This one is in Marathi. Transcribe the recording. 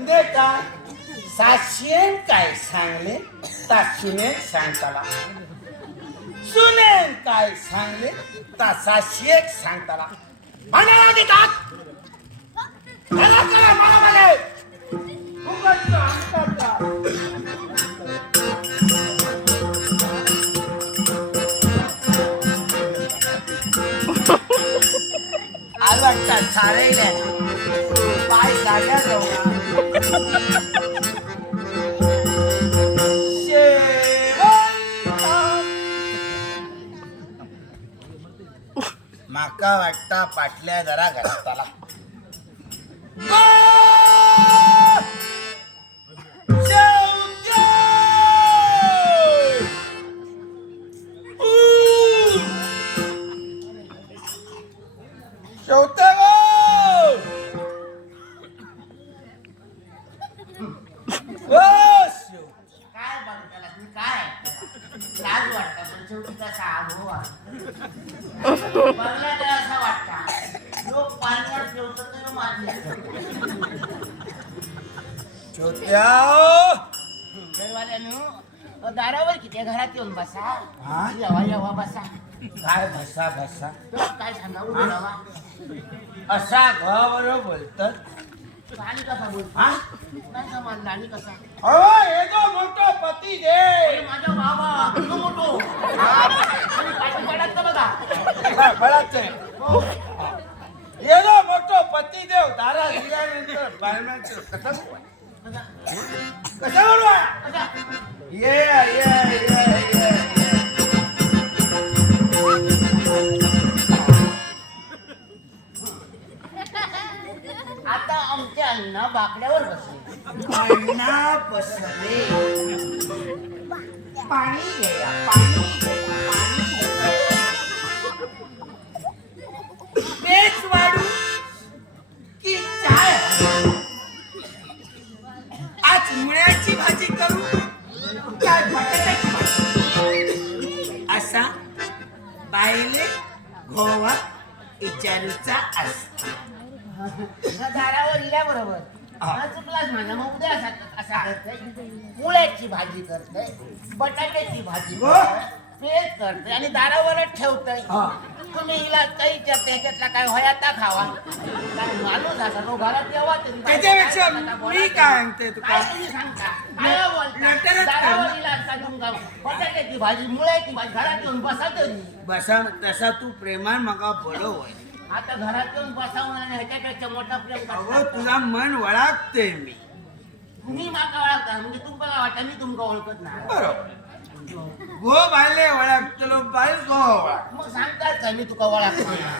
दे काय साक्षीन काय सांगले ता सुनेन सांगताला सुनेन काय सांगले ता साक्षीक सांगताला म्हणाला देतात मला करा मला म्हणे उगाच अंतरता आज वाटतं सारेले पाय जाग्या जाऊ माका वाटता पाटल्या जरा घसताला दारावर किती घरात येऊन बसा येवा येवा बसा काय भसा भसा काय सांगा उडवा असा घाबरो बोलतात आणि कसा बोल हा नाही समजला आणि कसा अहो हे जो मोठो पती दे माझा बाबा तू मोठो आणि पाठी पडत बघा बळाचे हे जो मोठो पती देव दारा दिल्यानंतर बायमाचं कसं कसं बोलवा ये ये ये ये आता आमचे अण्णा बाकड्यावर बसले अण्णा बसले पाणी घ्या पाणी पेच वाढू की चाय आज मुळ्याची भाजी करू काय बटाट्याची भाजी असा बाईले गोवा विचारूचा असतो दारावर इल्याबरोबर चुकलाच माझा मग उद्या असा असा करते मुळ्याची भाजी करते बटाट्याची भाजी करते पेज करते आणि दारावरच ठेवतय तुम्ही हिला काही त्याच्यातला काय होयाता खावा काय माणूस असा तो घरात येवा तरी त्याच्यापेक्षा मी काय म्हणते तुका काय तुम्ही सांगता काय बोलता नटरच दारावर हिला असता तुमका बटाट्याची भाजी मुळ्याची भाजी घरात येऊन बसा तरी बसा तसा तू प्रेमान मका बडो होय आता घरात येऊन बसावून आणि ह्याच्यापेक्षा मोठा प्रेम अहो करता तुझा मन वळागते मी तुम्ही माका ओळखता म्हणजे तुमका काय वाटतं मी तुमका ओळखत नाही बरोबर गो बायले वळागतलो बाय गो वळाग मग सांगतात का मी तुका ओळखतो